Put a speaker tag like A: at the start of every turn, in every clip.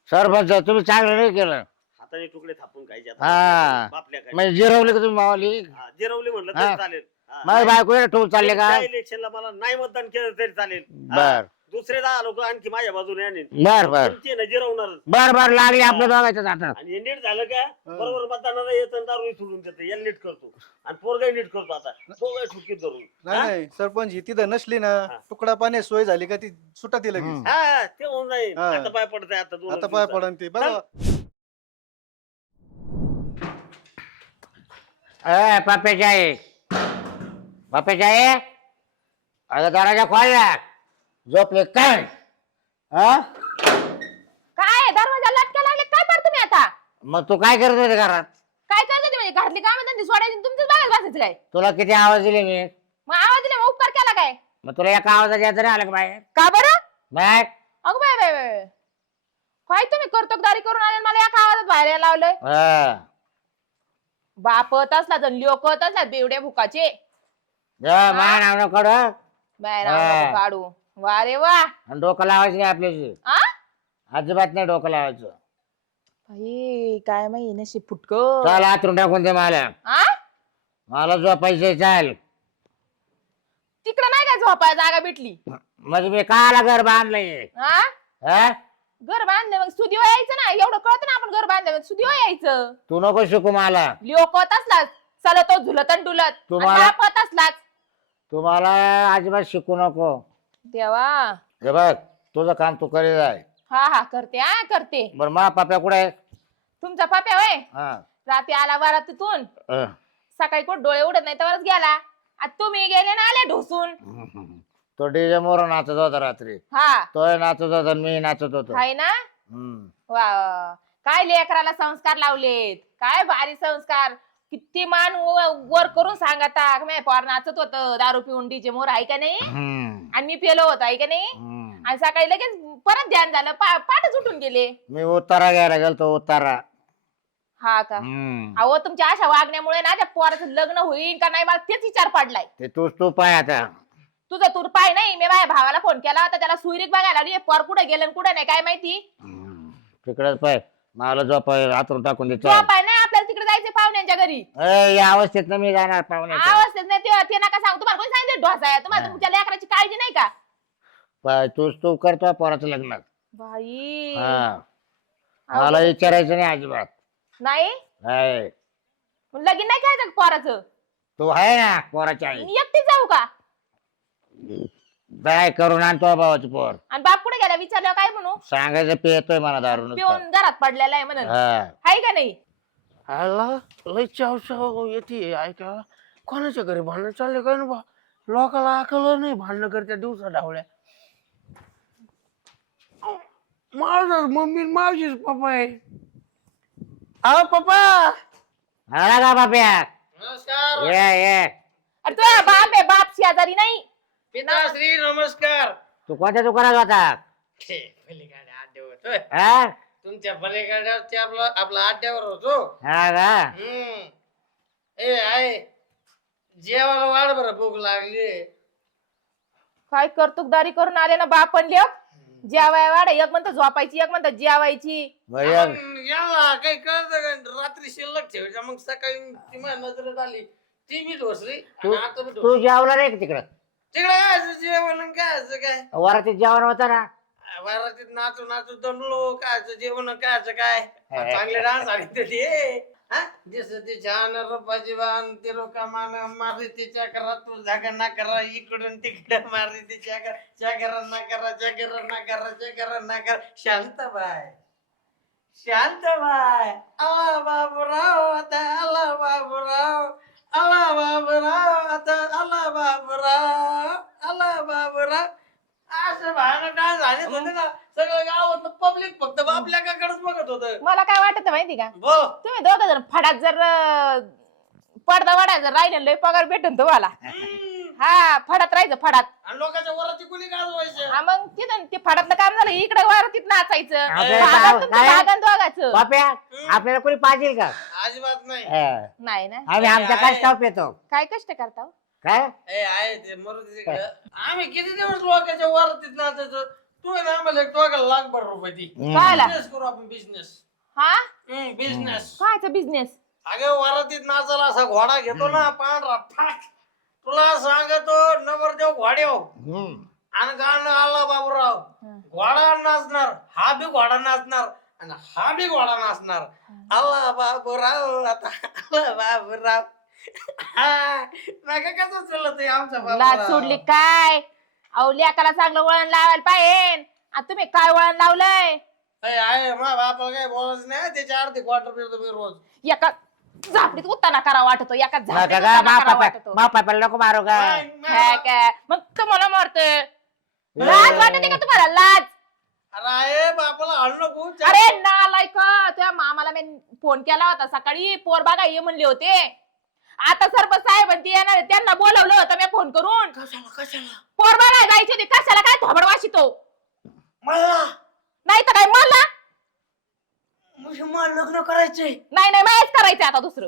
A: सरपंच तुम्ही चांगलं नाही केलं.
B: हाताने तुकडे थापून खायचे
A: हा.
B: बापल्या काय
A: म्हणजे जिरवले का तुम्ही मावाली?
B: जिरवली म्हणलं
A: हा.
B: तरी चालेल.
A: माझी बायको ठेवून चालले का?
B: इलेक्शनला मला नाही मतदान केलं तरी चालेल.
A: बर
B: दुसरे 10 लोक आणखी माझ्या बाजूने आणीन.
A: बर बर
B: तुमची ना जिरवणार.
A: बर बर लागली आपल्या दोघांच्या हातात.
B: आणि हे नीट झालं का बरोबर मतदानाला येतं आणि दारू सोडून देतं. याला नीट करतो आणि पोरगाही नीट करतो. आता दोघं ठुकीत धरून
C: नाही सरपंच ही तिथं नसली ना तुकडा पाणी सोय झाली का ती सुटा ती लगेच.
B: हा ते होऊन जाईल.
C: हा.
B: आता पाय पडत आता दोन
C: आता पाय पडन ते बघा.
A: पप्प्याच्या आहे पप्प्याच्या आहे अगं दराजा खोलला झोपले काय? हा
D: काय दरवाजा लटका लागले काय कर तुम्ही आता?
A: मग तू काय करत होते घरात?
D: काय करते ते म्हणजे घरातली काम धंदे सोडायची तुमचंच बघायला बसायचं काय?
A: तुला किती आवाज दिले मी?
D: मग आवाज दिले मग उपकार केला काय?
A: मग तुला एका आवाजात यायचं नाही आलं का बाहेर?
D: का बरं?
A: बाय
D: अगं बाय बाय बाय काय तुम्ही कर्तबगारी करून आले आणि मला एका आवाजात बाहेर यायला लावलंय? बापत असला जण लिओकत असला बेवड्या भुकाचे
A: माय नाव नको काढू, हं?
D: बाहेर
A: हा.
D: काढू. वा रे वा.
A: आणि डोकं लावायचं नाही आपल्याशी.
D: आ
A: अजिबात नाही डोकं लावायचं.
D: भाई काय माहिती नशी फुटक.
A: चल आतून टाकून दे मला जो पैसे चाल.
D: तिकडं नाही काय झोपाय जागा भेटली?
A: म्हणजे मी काला घर बांधलंय.
D: हा
A: हा?
D: घर बांधलं मग सुदिव यायचं ना. एवढं कळतं ना आपण घर बांधलं सुदिव यायचं.
A: तू नको शिकू मला.
D: लिओकत असलाच चलत झुलत आणि डुलत
A: तुम्हाला-
D: पत असलाच.
A: तुम्हाला अजिबात शिकू नको.
D: देवा.
A: हे बघ तुझं काम तू करीत आहे.
D: हा हा करते हा करते.
A: बरं मा पाप्या कुठे आहे?
D: तुमचा पाप्या होय
A: हा.
D: रात्री आला वारातून
A: अं.
D: सकाळी कोण डोळे उडत नाही तरच गेला. आता तुम्ही गेले ना आले ढोसून.
A: तो डीजे मोर नाचत होता रात्री.
D: हा
A: तो नाचत होता आणि मी नाचत होतो.
D: हाय ना.
A: हम्म.
D: वा वा. काय लेकराला संस्कार लावलेत. काय भारी संस्कार. किती मान वर करून सांगता मी पोर नाचत होत दारू पिऊन डीजे मोर आहे का नाही.
A: हम्म.
D: आणि मी पेलो होत आहे का नाही.
A: हम्म.
D: आणि सकाळी लगेच परत ध्यान झालं पाठच उठून गेले.
A: मी उतारा घ्यायला गेलतो उतारा.
D: हा का.
A: हम्म.
D: अहो तुमच्या अशा वागण्यामुळे ना त्या पोराचं लग्न होईल का नाही मला तेच विचार पडलाय.
A: ते तू पाय आता.
D: तुझं तूर पाय नाही. मी माझ्या भावाला फोन केला होता त्याला सुईरीक बघायला लागली. पोर कुठे गेलं कुठे नाही काय माहिती.
A: तिकडेच पाय मला झोप आतून टाकून दे.
D: तो पाय नाही आपल्याला तिकडे जायचं पाहुण्यांच्या घरी.
A: या अवस्थेत मी जाणार पाहुण्याच्या.
D: अवस्थेत नाही ते नका सांग. तुम्हाला कोणी सांगितलं ढोसा आहे. तुम्हाला तुमच्या लेकराची काळजी नाही का?
A: पाय तू करतो पोराचं लग्न.
D: बाई.
A: हा मला विचारायचं नाही अजिबात.
D: नाही
A: आहे.
D: लगीन नाही खायचं पोराचं.
A: तू आहे ना पोराची आई.
D: मी एकटीच जाऊ का?
A: काय करून आणतो भावाची पोर.
D: आणि बाप कुठे गेला विचारल्यावर काय म्हणू?
A: सांगायचं पियतोय मला दारू नुसता.
D: पिऊन घरात पडलेला आहे म्हणून.
A: हा.
D: आहे का नाही?
E: आला लय चाव येते ऐका कोणाच्या घरी भांडण चालले काय ना बा लोकाला अकल नाही भांडणं करत्या दिवसा ढावळ्या माझा मम्मी माझीच पप्पा आहे. हा पप्पा
A: आला का बाप्या?
E: नमस्कार
A: ये
D: अरे तुझा बाप आहे बाप शेजारी नाही.
E: पिताश्री नमस्कार.
A: तू कोणत्या दुकानात होता?
E: पलीकडे अड्ड्यावर होतोय
A: हा
E: तुमच्या पलीकडे आपला अड्ड्यावर होतो.
A: हा का?
E: ए आहे जेवायला वाढ बरं भूक लागली.
D: काय कर्तुकदारी करून आले ना बाप पण लेक. जेवाय वाडा एक म्हणतो झोपायची एक म्हणतो जेवायची.
A: भैया
E: याला काही कळतं का रात्री शिल्लक ठेवायच्या मग सकाळी ती माझ्या नजरेत आली ती बी ढोसली आणि आता बी ढोसली.
A: तू जेवला नाही का तिकडं?
E: तिकडे काय असं जेवण आणि काय असं काय
A: वरातीत जेवण होतं ना?
E: वरातीत नाचू नाचू दमलो काय असं जेवण काय असं काय चांगले डान्स आणि ते जसं ते छान रपाची बाण ते लोक मान मारली तिच्या करा तू जागा ना करा इकडून तिकडे मारली तिच्या करा ना करा ना करा ना करा शांतबाय आला बाबूराव आता आला बाबूराव आला बाबूराव आता आला बाबूराव असं भांडण डान्स झाले होते ना सगळं गावात पब्लिक फक्त आपल्याकडेच बघत होत.
D: मला काय वाटत माहिती का
E: बोल
D: तुम्ही दोघं जण फडात जर पडदा वाडा जर राहिले लय पगार भेटून तुम्हाला. हा फडात राहायचं फडात.
E: आणि लोकांच्या वराती कुणी गाजवायचं.
D: हा मग तिथं ते फडातलं काम झालं इकडे वारतीत नाचायचं.
A: आपल्याला
D: भागात तुमचं
A: काय?
D: भागात दोघांचं.
A: बाप्या आपल्याला कोणी पाहिजे का?
E: अजिबात नाही.
A: हा.
D: नाही ना.
A: आम्ही आमच्या कष्टावर पेतो.
D: काय कष्ट करता हो?
A: काय
E: आहे ते मरू दे तिकडं. आम्ही किती दिवस लोकांच्या वरातीत नाचायचो तू आहे ना मला एक टोकाला लाखभर रुपये दी.
D: कायला?
E: बिझनेस करू आपण बिझनेस.
D: हा
E: बिझनेस.
D: कायचा बिझनेस?
E: अगं वरातीत नाचायला असा घोडा घेतो ना पांढरा ठाक. तुला सांगतो नवरदेव घोड्याव आणि गाणं आला बाबूराव. घोडा नाचणार, हा बी घोडा नाचणार आणि हा बी घोडा नाचणार. आला बाबूराव आता आला बाबूराव. नका कसं चालत आमच्या
D: लाज
E: बाबूराव.
D: सोडली काय? अहो लेकाला चांगलं वळण लावायला पाहिजे. आता तुम्ही काय वळण लावलंय?
E: आहे मा बापाला काही बोलायचं नाही. त्याच्या अर्धी क्वार्टर पितो मी रोज.
D: एका झापडीत उत्ताना करा वाटतो, एका झापडीत
A: नका का
D: उत्ताना करा वाटतो.
A: बापाला नको मारू का?
D: हे काय मग तुम्हाला मारतोय? लाज वाटते का तुम्हाला? लाज?
E: अरे आहे बापाला हळू नको.
D: अरे नालायक, त्या मामाला मी फोन केला होता सकाळी, पोर बघा ये म्हणले होते. आता सरपंच साहेब आणि ते येणार आहेत, त्यांना बोलवलं होतं मी फोन करून.
E: कशाला
D: पोर बघा जायचे होते. कशाला काय थोबड वाशितो?
E: मला
D: नाही तर काय मला
E: म्हणजे मला लग्न करायचंय.
D: नाही नाही मलाच करायचंय आता दुसरं.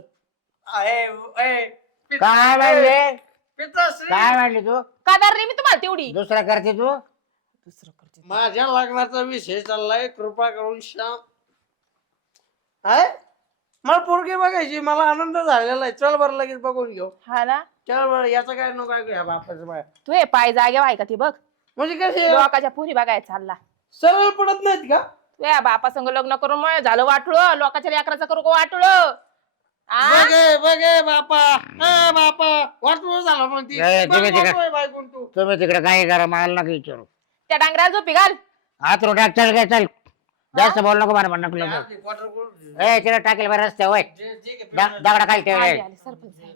A: काय म्हणले?
E: पिताश्री,
A: काय म्हणली तू?
D: कदर मी तुम्हाला तेवढी.
A: दुसरा करते तू?
D: दुसरं करते.
E: माझ्या लग्नाचा विषय चाललाय. कृपा करून शांत. आहे मला पोरगी बघायची. मला आनंद झालेला आहे. चल बरं लगेच बघून घेऊ.
D: हा ना,
E: चल बरं. याचं काय नको ऐकू या बापाचं बाय.
D: तू हे पाय जागे व्हाय का ते बघ.
E: म्हणजे कसे
D: लोकांच्या पुरी बघाय चालला.
E: सरळ पडत नाहीत का?
D: तुझ्या बापा संग लग्न करून मग झालं वाटुळ. लोकांच्या लेकराचं करू का वाटुळ?
E: बघे बघे बापा. बापा वाटलं झालं पण ती
A: नाही, तुम्ही तिकडे-
E: वाटोय बायकोन तू.
A: तुम्ही तिकडे काही करा, मला नका विचारू.
D: त्या डांगऱ्या झोपी घाल.
A: हात रोट्यात चल काय चल. जास्त बोल नको मला म्हणणं
E: या,
A: नको.
E: ती क्वार्टर बोर्ड.
A: ए तिला टाकेल बरं रस्त्या होय.
E: जे काय
A: दगडा खाली ठेव.
D: आले, आले, सरपंच साहेब.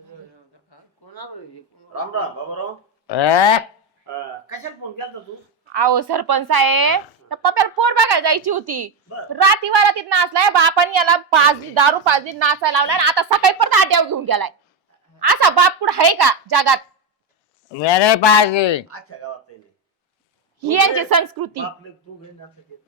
B: राम राम बाबाराव.
A: ए,
B: कशाला फोन केला तू?
D: अहो सरपंच साहेब, त्या पप्याला पोर बघायला जायची होती.
B: बरं.
D: राती वारातीत नाचलाय. बापाने याला दारू पाजली, नाचायला लावलाय आणि आता सकाळी परत आट्यावर घेऊन गेलाय. असा बाप कुठं आहे का जगात?
A: मेरे पाहिजे.
B: अच्छा गावात आहे.
D: ही यांची संस्कृती.
B: बापले तू घरी नाचत येत.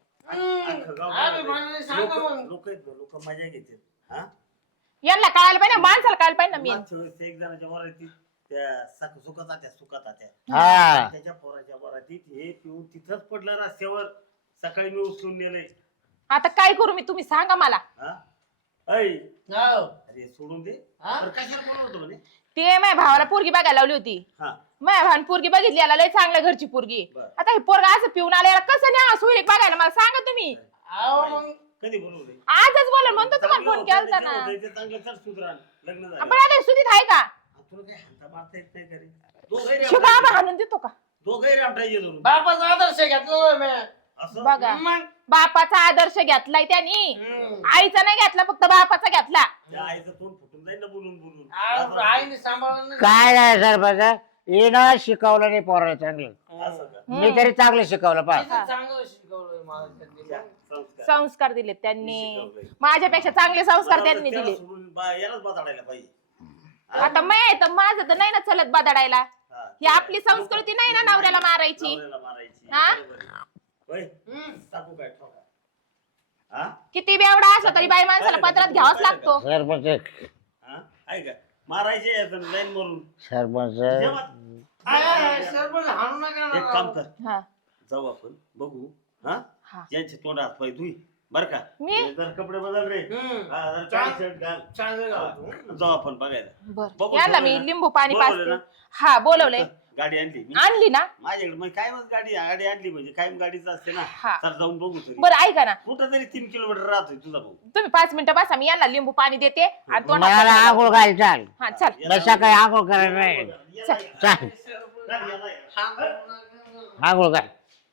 E: सांगा मग.
B: लोक लोक मजा घेतात. हा
D: यांना कळायला पाहिजे, माणसाला कळायला पाहिजे ना. मी
B: मागच्या वेळेस एक जणाच्या वरातीत त्या सुखात
A: हा.
B: त्याच्या पोराच्या वरातीत हे पिऊन तिथंच पडलं रस्त्यावर. सकाळी मी उचलून नेलंय.
D: आता काय करू मी, तुम्ही सांगा मला.
B: हा ऐ,
E: हो.
B: अरे सोडून दे.
E: हा?
B: बरं, कशाला बोलवतो म्हणे?
D: ते माझ्या भावाला पोरगी बघायला लावली होती.
B: हा
D: माझ्या भावाने पोरगी बघितली, याला लय चांगल्या घरची पोरगी.
B: बरं.
D: आता हे पोरगा असं पिऊन आले, याला कसं न्यावं सोयरीक बघायला मला सांगा तुम्ही.
E: अहो मग
B: कधी बोलवलंय?
D: आजच बोला म्हणतो तुम्हाला फोन केला होता ना.
B: चांगलं चल सुधरान लग्न झालं.
D: आपण आता सुधीत आहे का?
B: तुला काही हाता मारता येत नाही का रे? दोघंही
D: शुभ
B: रामटायचे.
D: आबा हाणून देतो का?
B: दोघंही रामटायचे धरून.
E: बापाचा आदर्श घेतला मी.
B: असं
D: बघा,
E: मग
D: बापाचा आदर्श घेतलाय त्यांनी.
E: हम्म.
D: आईचा नाही घेतला, फक्त बापाचा घेतला.
B: त्या आईचं तोंड फुटून जाईल ना बोलून बोलून.
E: अहो, आईने सांभाळलं नाही.
A: काय नाही सरपंच, येणं शिकवलं नाही पोराला चांगलं.
B: असं का?
A: मी तरी चांगलं शिकवलं पा.
E: तिचं चांगलं शिकवलंय मला त्यांनी.
B: संस्कार.
D: संस्कार दिले त्यांनी.
B: शिकवलंय.
D: माझ्यापेक्षा चांगले संस्कार
B: मला
D: त्यांनी
B: त्याला
D: दिले.
B: सोडून यालाच बदलायला पाहिजे.
D: आता माझं तर नाही ना चलत बदडायला.
B: हा.
D: ही आपली संस्कृती नाही ना नवऱ्याला मारायची.
B: नवऱ्याला मारायची.
D: हा?
B: बरोबर आहे. होय? टाकू काय ठोका? हा?
D: किती बेवडा असला तरी बाई माणसाला पत्रात घ्यावाच लागतो.
A: सरपंच
B: हा? आहे का? मारायचे लाईन मारून.
A: सरपंच
B: जेव्हा-
E: सरपंच हाणू नका ना
B: एक काम
E: राव.
B: कर,
D: हा
B: जाऊ आपण बघू. हा
D: हा.
B: ज्यांचे तोंड हात पाय धुई बर का.
D: मी?
B: जर कपडे बदल रे.
E: हम्म.
B: हा, जरा
E: चाल-
B: pant shirt घाल.
E: चांगलं
B: हा,
E: गाव.
B: जाऊ आपण बघायला.
D: बर
B: बघू
D: याला
B: ठेवलंय
D: मी
B: ना?
D: लिंबू पाणी
B: बोलवलंय
D: पाजते.
B: ना?
D: हा बोलवलंय.
B: गाडी आणली मी.
D: आणली ना?
B: माझ्याकडे मग काय मग गाडी आणली म्हणजे कायम गाडीच असते ना.
D: हा.
B: तर जाऊन बघू तरी.
D: बरं ऐका ना,
B: कुठं तरी 3 किलोमीटर राहतोय तुझा भाऊ.
D: तुम्ही 5 मिनिटं बसा, मी यांना लिंबू पाणी देते आणि
A: मला
D: तोंडात
A: आंघोळ घाल चाल.
D: हा चल.
B: याला-
A: बसा काही आंघोळ करायला नाही.
B: याला-
A: चाल
B: याला- याला-
A: आंघोळ घाल.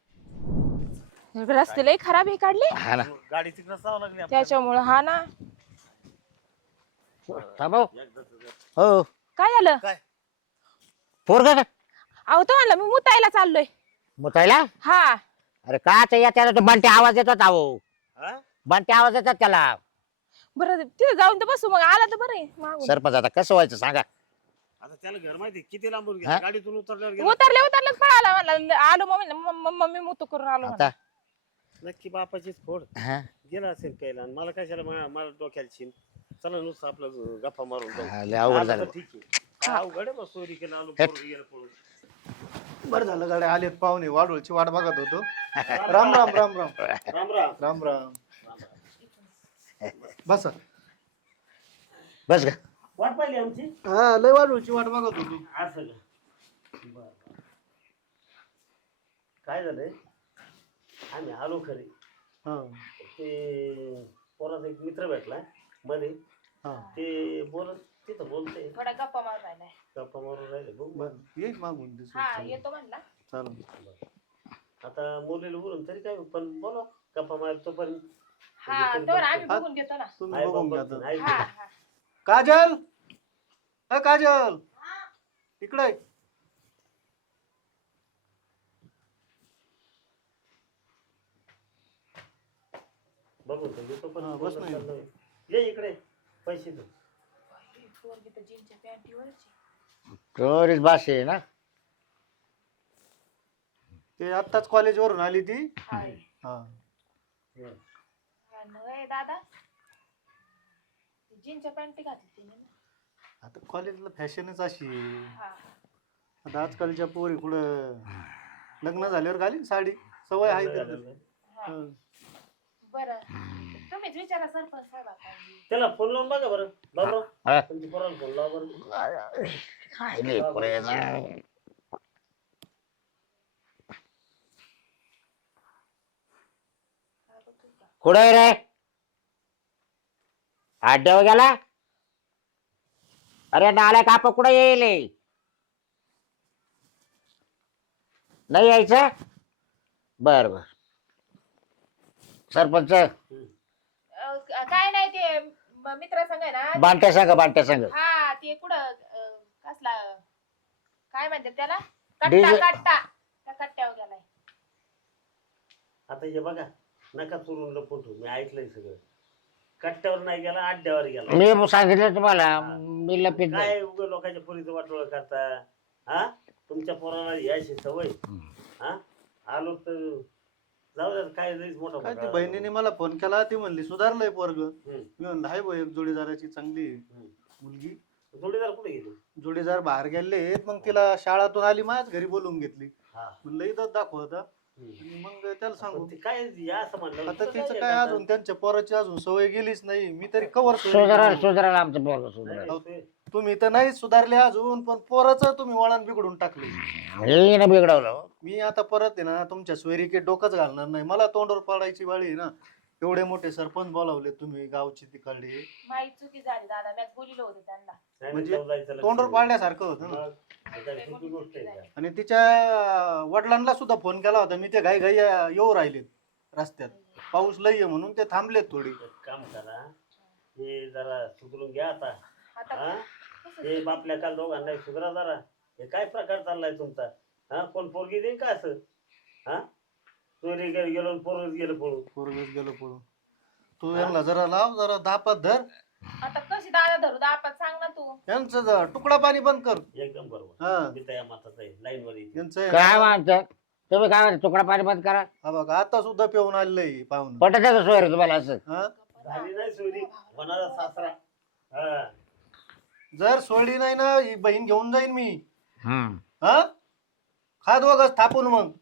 D: रस्ते लय खराब हे काढले
A: हा ना.
B: गाडी तिकडे जावं लागली आपल्याला.
D: त्याच्यामुळं. हा ना.
A: थांबव.
B: एकदाच जर-
A: हो
D: काय झालं?
A: पोरग
D: अहो तो म्हणला मी मुतायला चाललोय.
A: मुतायला.
D: हा
A: अरे का त्याला तो बंटे आवाज देतात अहो.
B: हा?
A: बंटे आवाज देतात त्याला.
D: बरं तिथे जाऊन तर बसू, मग आला तर बरं आहे मागून.
A: सरपंच आता कसं व्हायचं सांगा.
B: आता त्याला घर माहिती किती लांबून
A: हा?
B: गेला गाडीतून उतरल्यावर गेला.
D: उतरलेच पळाला म्हणला. आलो मम्मी मुतो करून आलो म्हणला.
A: आता
B: नक्की बापाचीच फोड
A: हा
B: गेला असेल पहिला आणि मला कशाला मला डोक्याला शिन. चला नुसतं आपलं गप्पा मारून जाऊ.
A: हा, लय अवघड
B: आता
A: झालं.
B: तर ठीक आहे. काय अवघड आहे बा, चोरी केलं आलो
A: हेट.
B: पोरं गेलं पळून.
C: बरं झालं गाड्या आलेत पाहुणे, वाडूळची वाट बघत होतो. राम राम राम राम
B: राम राम.
C: राम राम बस
A: बस का
B: वाट पाहिली आमची
C: हा लय वाढूची वाट बघत होतो.
B: असं का बरं. काय झालंय आम्ही आलो खरे
C: हा
B: ते पोराचा एक मित्र भेटला मध्ये
C: हा
B: ते बोलत तिथं बोलते
D: थोडा गप्पा मारून राहिलाय.
B: गप्पा मारून राहिले बघ
C: बर ये मागून दिसू.
D: हा येतो म्हणला.
C: चालेल.
B: आता मुलीला बोलून तरी काय पण बोला गप्पा मार तोपर्यंत
D: हा तर आम्ही बघून घेतो ना.
C: तुम्ही बघून घ्या आता.
D: हा हा
C: काजल काजल इकडे ये.
B: बघून तर घेतो पण
C: हा, बस
B: बोलत
C: नाही.
B: चाललोय. ये इकडे पैसे दे
D: पोरगी तर जीनच्या पॅन्टीवरची.
A: चोरीच भाष आहे ना.
C: ते आत्ताच कॉलेज वरून आली ती
D: हाय.
C: हा
D: हा नव्हे दादा. जीनच्या पॅन्टी घातली तिने ना.
C: आता कॉलेजला फॅशनच अशी आहे.
D: हा
C: आता आजकालच्या पोरी कुठं लग्न झाल्यावर घालीन साडी सवय आहे त्यांना.
D: हा
C: हा.
D: बरं तुम्हीच विचारा सरपंच साहेबांना.
B: त्याला फोन लावून बघा बरं बाबा
A: हा.
B: तुमची पोराला फोन लावा बरं
A: काय नाही पुढे ना. कुठे आहे रे अड्ड्यावर गेला. अरे नाल्या काप कुठे येईल नाही यायचं. बर बर सरपंच
D: काय नाही ते मित्र संघ आहे ना.
A: बांट्या संघ
D: हा ते कुठं कसला काय म्हणतात त्याला
A: डीजे.
D: कट्टा त्या कट्ट्यावर गेलाय.
B: आता हे बघा नका चुरून लपून ठेवू मी ऐकलंय सगळं कट्ट्यावर नाही गेला अड्ड्यावर गेला
A: मी सांगितलं तुम्हाला मी लपित नाही.
B: काय उगा लोकांच्या पोरीचं वाटोळ करता हा तुमच्या पोराला यायची सवय हा आलो तर जाऊ द्या काय लईच मोठा
C: काय ती
B: घोटाळा.
C: बहिणीने मला फोन केला ती म्हणली सुधारलंय पोरग.
B: हम्म,
C: मी म्हणलं हाय भाऊ एक जोडीदाराची चांगली
B: हम्म.
C: मुलगी.
B: जोडीदार कुठे गेले
C: जोडीदार बाहेर गेले मग तिला शाळातून आली माझ्याच घरी बोलवून घेतली.
B: हा
C: म्हणलं इथं दाखव आता
B: हम्म.
C: आणि मग त्याला सांगू.
B: पण ते काय या असं म्हणलं
C: आता
B: तुझं
C: तिचं
B: आहे
C: काय
B: का?
C: अजून त्यांच्या पोराची अजून सवय गेलीच नाही. मी तरी कवर
A: सुधारायला आमचं पोरग सुधारायला
B: नाही, ते-
C: तुम्ही तर नाही सुधारले अजून पण पोराचं तुम्ही वळण बिघडून टाकले.
A: हे ना बिघडवलं.
C: मी आता परत आहे ना तुमच्या सोयरीके डोकंच घालणार नाही. मला तोंडवर पडायची वाळी आहे ना. एवढे मोठे सरपंच बोलावले तुम्ही गावची तिकडे
D: माहित चुकी झाली दादा मॅच बोलिलो होते त्यांना.
B: नाही,
C: म्हणजे
B: जाऊ जायचं लक्ष
C: तोंडवर
B: नाही.
C: पाडल्यासारखं होतं ना.
B: मग, आता ही गोष्ट आहे का?
C: आणि तिच्या वडिलांना सुद्धा फोन केला होता. मी ते घाई घाई येऊ राहिलेत रस्त्यात पाऊस लई आहे म्हणून ते थांबलेत थोडी.
B: एक काम करा हे जरा सुधरून घ्या आता
D: आता
B: हा हे बापल्या काल दोघांना सुधरा जरा हे काय प्रकार चाललाय तुमचा हा कोण पोरगी देईन का असं हा चोरी गेलो पोरच गेलं पळून
C: पोरगच गेलो पळून. तू यांना जरा लाव जरा दापात धर.
D: आता कशी दादा धरू दा आपण सांग ना तू.
C: यांचं तुकडा पाणी बंद कर.
B: एकदम बरोबर
C: हा
B: मी त्या माताचा आहे लाईन वर येते.
C: यांचं आहे
A: काय
C: ना.
A: म्हणतं तुम्ही काय म्हणता तुकडा पाणी बंद करा.
C: हा बघा आता सुद्धा पिऊन आलेलं पाहुणं.
A: पटत का सोय रे तुम्हाला असं.
C: हा
B: झाली नाही चोरी होणारा सासरा हा
C: जर सोडली नाही ना ही बहीण घेऊन जाईन मी.
A: हम्म.
C: हा खा दोघच थापून मग.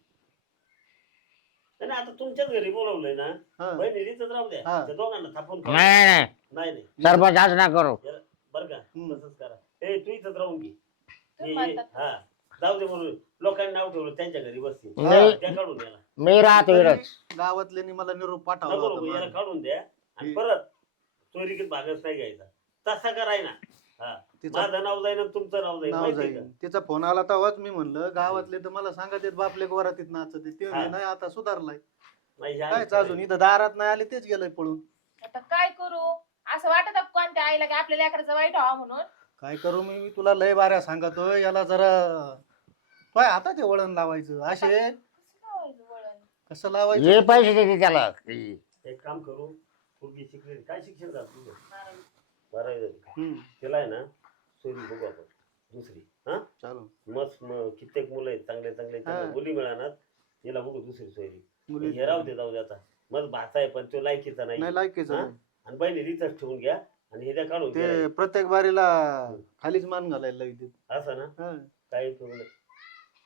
B: आणि आता तुमच्याच घरी बोलवलंय ना
C: हा.
B: बहिणीच राहू द्या
C: हा.
B: त्या दोघांना थापून खाऊ.
A: नाही नाही
B: नाही नाही
C: सरपंच
A: सरपंच असं ना करू.
B: बरं का
C: हम्म.
B: तसंच करा ए तू इथंच राहून घे
D: तुम्ही
B: ये, ये.
D: म्हणतात.
B: हा जाऊ दे म्हणून लोकांनी नाव ठेवलं त्यांच्या घरी बसतील
A: नाही.
B: त्या काढून याला
A: मी राहतो इकडंच.
C: गावातल्यानी मला निरोप पाठवला
B: नको
C: होता
B: नको याला
C: मागे.
B: काढून द्या आणि
C: हे-
B: परत चोरीकीत भागच नाही घ्यायचा तसा कराय ना हा
C: तिचं
B: माझं नाव जाईन आणि तुमचं नाव जाईल
C: नाव
B: माहिती का
C: जाईल. तिचा फोन आला तेव्हाच मी म्हणलं गावातले तर मला सांगा ते बापले वरातीत नाचत ते म्हणले
B: हा.
C: नाही आता सुधारलाय.
B: नाही, ह्या
C: कायच अजून इथं दारात नाही आले तेच गेलंय पळून.
D: आता काय करू असं वाटत का कोणत्या आईला की आपल्या लेकराचं वाईट व्हावं म्हणून.
C: काय करू मी तुला लय बाऱ्या सांगतोय याला जरा काय आता ते वळण लावायचं असे
D: कसं लावायचं वळण.
C: कसं लावायचं.
A: हे पैसे देते त्याला.
B: एक काम करू पूर्वी शिकले काय शिक्षण झालं तुझं
D: नाही.
B: 12वी झाली का?
C: हम्म,
B: त्याला आहे ना चोरी बघू आपण दुसरी हा
C: चालू
B: मस्त कित्येक मुलं आहेत चांगले चांगले त्यांना
C: हा.
B: मुली मिळणार याला बघू दुसरी सोयरी
C: मुली
B: हे राहू दे जाऊ दे आता मग भाचा आहे पण तो लायकीचा नाही
C: नाही लायकीच
B: हा? आणि बहिणी रिचार्ज ठेवून घ्या आणि हे द्या काढून
C: ते
B: घ्या.
C: प्रत्येक बारीला खालीच मान घालायला लागते.
B: असं ना
C: हा.
B: काही करू नये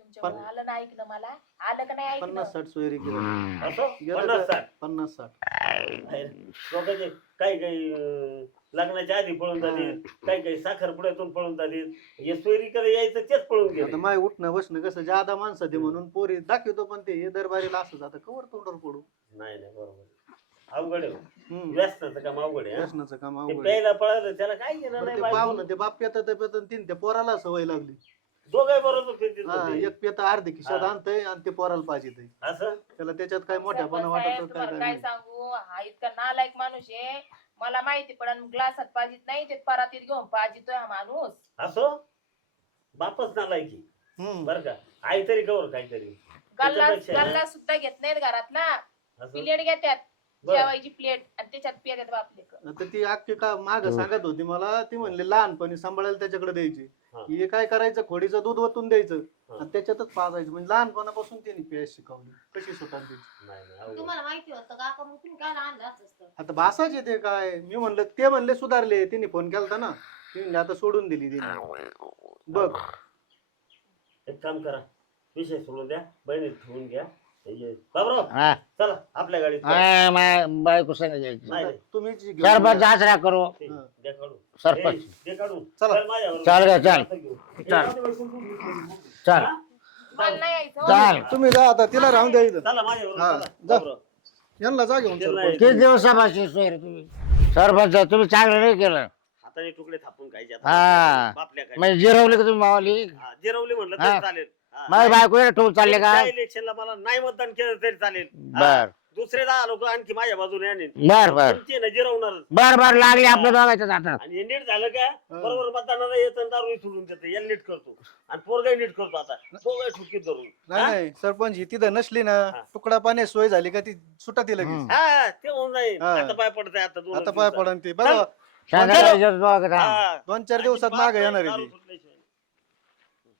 D: तुमच्यामुळे आलं ना ऐकलं मला आलं का नाही ऐकलं
C: 50-60 सोयरी केलं
A: हम्म.
B: असं
C: गेलं
B: 50-60.
C: 50-60
B: लोकांचे काही लग्नाच्या आधी पळून जातील, काही साखर पुड्यातून पळून जातील. हे सोयरीकडे यायचं तेच पळून
C: आता
B: गेले.
C: माय उठणं बसणं कसं जादा माणसं ते म्हणून पोरी दाखवतो पण ते हे दरबारीला असं जातं कवर तोंडावर पडू
B: नाही बरोबर अवघड आहे.
C: हम्म.
B: व्यसनाचं काम अवघड आहे. हा?
C: व्यसनाचं काम
B: ते
C: अवघड आहे.
B: प्यायला पळालं त्याला काय घेणार
C: बरं
B: नाही
C: ते
B: बायको.
C: पाहुणं ते बाप पेतात तीन त्या पोराला सवय लागली
B: दोघे बरोबर फिरतील
C: हा
B: होते.
C: एक पेता अर्धी खिशात
B: हा.
C: आणतंय आणि ते पोराला पाहिजे
B: असं
C: त्याला त्याच्यात काय मोठ्यापणा
D: सरपंच
C: वाटत
D: साहेब,
C: काय
D: तुम्हाला
C: काय
D: काय
C: नाही.
D: सांगू हा इतका नालायक माणूस आहे मला माहिती पण ग्लासात पाजित नाही ते परातीत घेऊन पाजितोय हा माणूस
B: असो बापच नालायकी
C: हम्म.
B: बर का आई तरी कवर काहीतरी
D: गल्ला
B: त्याच्यापेक्षा ना-
D: गल्ला सुद्धा घेत नाहीत घरातला
B: असं
D: प्लेट घेतात
B: बरं.
D: जेवायची प्लेट आणि त्याच्यात पेतात बापले
C: आता ती अख्खी का माग सांगत होती मला ती म्हणले लहानपणी सांभाळायला त्याच्याकडे द्यायची
B: हा.
C: हे काय करायचं खोडीचं दूध ओतून द्यायचं
B: हा.
C: आणि त्याच्यातच पाजायचं म्हणजे लहानपणापासून तिने प्यायला शिकवली कशी सुटान त्याची
B: नाही अवघड.
F: तुम्हाला माहिती होतं का का मग तुम्ही काय आणलं असतं
C: आता भासाचे ते काय मी म्हणलं ते म्हणले सुधारले तिने फोन केलता ना ती म्हणले आता सोडून दिली तिने बघ
B: एक काम करा विषय सोडून द्या बहिणीत ठेवून घ्या हे बाबराव
A: हा.
B: चला आपल्या गाडीत
A: हा, बायको सांगा जायची.
B: नाही नाही.
C: तुम्ही जी घेऊन
A: सरपंच
C: या.
A: आचरा करू
B: ते
C: हा.
B: द्या काढून.
A: सरपंच.
B: हे, दे काढून.
C: चला.
B: चल माझ्याबरोबर.
A: चाल ग, चाल.
B: आता घेऊ. हे
A: चाल.
B: जाऊ दे बाई, कोण-
A: चाल
B: हा?
D: मला नाही यायचं हो.
A: चाल
C: तुम्ही जा आता तिला राहून द्या इथं
B: चला माझ्याबरोबर
C: हा,
B: चला.
C: जा.
B: बाबराव.
C: यांना जा घेऊन
B: ते
C: सरपंच.
B: नाही.
A: किती दिवसापासून सोय रे तुम्ही सरपंच तुम्ही चांगलं नाही केलं
B: हाताने तुकडे थापून खायचे
A: हा.
B: आपल्या
A: म्हणजे जिरवले का तुम्ही मावाली
B: जिरवली म्हणलं
A: हा.
B: तरी चालेल हा.
A: माझी बायको ठेवून चालले का
B: इलेक्शनला मला नाही मतदान केलं तरी चालेल हा.
A: बर
B: दुसरे 10 लोक आणखी माझ्या बाजूने आणीन
A: बर बर
B: तुमची ना जिरवणार
A: बर बर लागले आपल्या दोघांच्या हातात
B: आणि हे नीट झालं का बरोबर मतदानाला येतं आणि दारू सोडून देतं याला नीट करतो आणि पोरगाही नीट करतो आता दोघं ठुकीत धरून
C: नाही नाही सरपंच ही तिथं नसली ना
B: हा.
C: तुकडा पाणी सोय झाली का ती सुटा ती लगेच
A: हम्म.
B: हा ते होऊन जाईल
C: हा.
B: आता पाय पडतंय आता दोन
C: आता पाय पडन ती बघा
A: सांगा दोघांच्या हातात.
C: 2-4 दिवसात मागे येणार आहे ती